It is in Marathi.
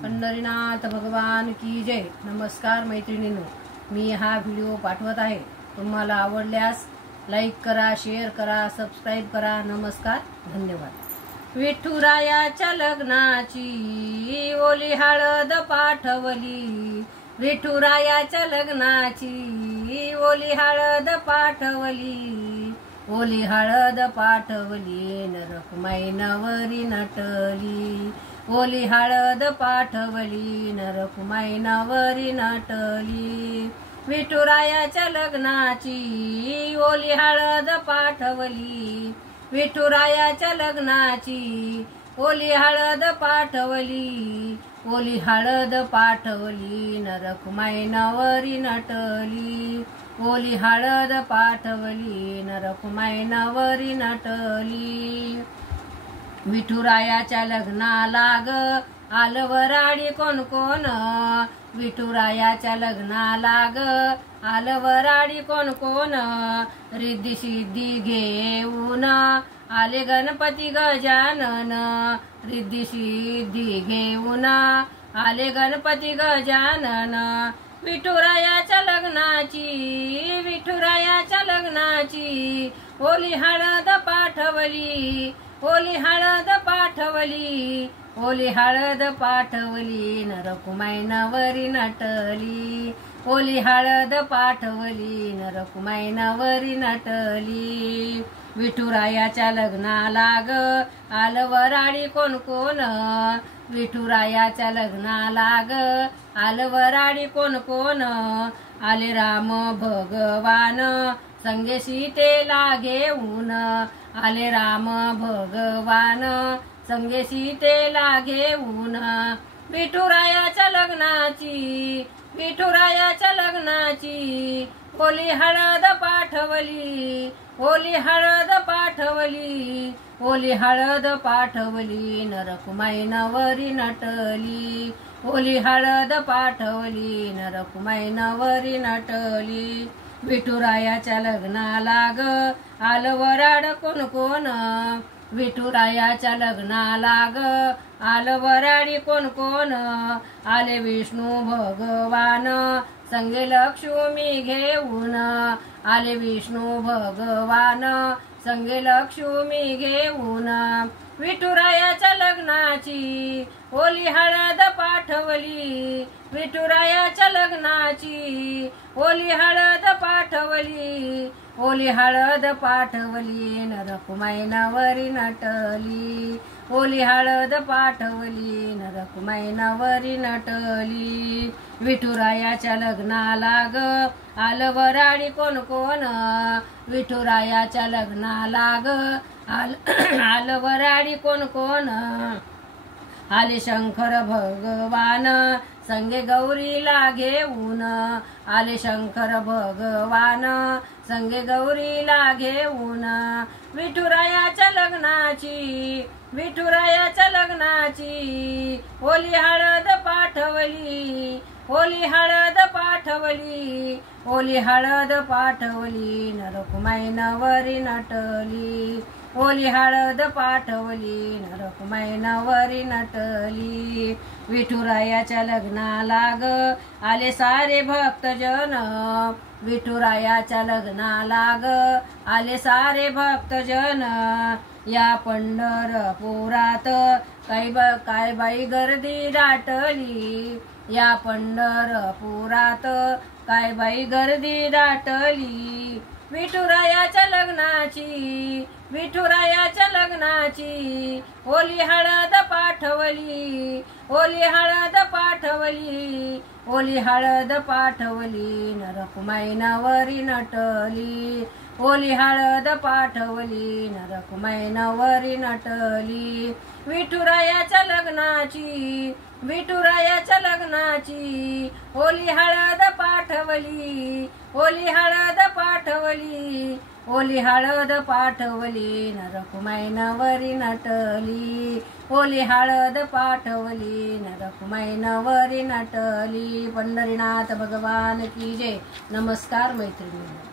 पंढरीनाथ भगवान की जय। नमस्कार मैत्रिणींनो, मी हा व्हिडिओ पाठवत आहे। तुम्हाला आवडल्यास लाईक करा, शेअर करा, सबस्क्राइब करा। नमस्कार, धन्यवाद। विठुरायाच्या लग्नाची ओली हळद पाठवली, विठुरायाच्या लग्नाची ओली हळद पाठवली, ओली हळद पाठवली, नरकुमाई नवरी नटली, ओली हळद पाठवली, नरकुमाई नवरी नटली, विठुरायाच्या लग्नाची ओली हळद पाठवली, विठुरायाच्या लग्नाची ओली हळद पाठवली, ओली हळद पाठवली, नरकुमाई नवरी नटली, ओली हळद पाठवली, नरकुमाई नवरी नटली, विठुरायाच्या लग्नाला ग आलं वराडी कोण कोण, विठुरायाच्या लग्नाला ग आलं वराडी कोण कोण, रिद्धी सिद्धी घेऊन आले गणपती गजानन, रिद्धी सिद्धी घेऊन आले गणपती गजानन, विठुरायाच्या लग्नाची, विठुरायाच्या लग्नाची ओली हळद पाठवली, ओली हळद पाठवली, ओली हळद पाठवली, नरकुमाई नवरी नटली, ओली हळद पाठवली, नरकुमाई नवरी नटली, विठुरायाच्या लग्नाला ग आलं वराडी कोण कोण, विठुरायाच्या लग्नाला ग आलं वराडी कोण कोण, आले राम भगवान संगे सीतेला घेऊन, आले राम भगवान संगे सीतेला घेऊन, विठुरायाच्या लग्नाची, विठुरायाच्या लग्नाची ओली हळद पाठवली, ओली हळद पाठवली, ओली हळद पाठवली, नरकुमाई नवरी नटली, ओली हळद पाठवली, नरकुमाई नवरी नटली, विठुरायाच्या लग्नाला ग आलं वराड कोण कोण, विठुरायाच्या लग्नाला ग आलं वराडी कोण कोण, आले विष्णू भगवान संगे लक्ष्मी घेऊन, आले विष्णू भगवान संगे लक्ष्मी घेऊन, विठुरायाच्या लग्नाची ओली हळद पाठवली, विठुरायाच्या लग्नाची ओली हळद पाठवली, ओली हळद पाठवली, नरकुमाई नवरी नटली, ओली हळद पाठवली, नरकुमाई नवरी नटली, विठुरायाच्या लग्नाला ग आलं वराडी कोण कोण, विठुरायाच्या लग्नाला ग आलं वराडी कोण कोण, आले शंकर भगवान संगे गौरीला घेऊन, आले शंकर भगवान संगे गौरीला घेऊन, विठुरायाच्या लग्नाची, विठुरायाच्या लग्नाची ओली हळद पाठवली, ओली हळद पाठवली, ओली हळद पाठवली, नरकुमाई नवरी नटली, ओली हळद पाठवली, नरकुमाई नवरी नटली, विठुरायाच्या लग्नाला ग आले सारे भक्तजन, विठुरायाच्या लग्नाला ग आले सारे भक्तजन, या पंढरपुरात काय बाई गर्दी दाटली, या पंढरपुरात काय बाई गर्दी दाटली, विठुरायाच्या लग्नाची, विठुरायाच्या लग्नाची ओली हळद पाठवली, ओली हळद पाठवली, ओली हळद पाठवली, नरकुमाई नवरी नटली, ओली हळद पाठवली, नरकुमाई नवरी नटली, विठुरायाच्या लग्नाची, विठुरायाच्या लग्नाची ओली हळद पाठवली, ओली हळद पाठवली, ओली हळद पाठवली, नरकुमाई नवरी नटली, ओली हळद पाठवली, नरकुमाई नवरी नटली। पंढरीनाथ भगवान की जय। नमस्कार मैत्रिणी।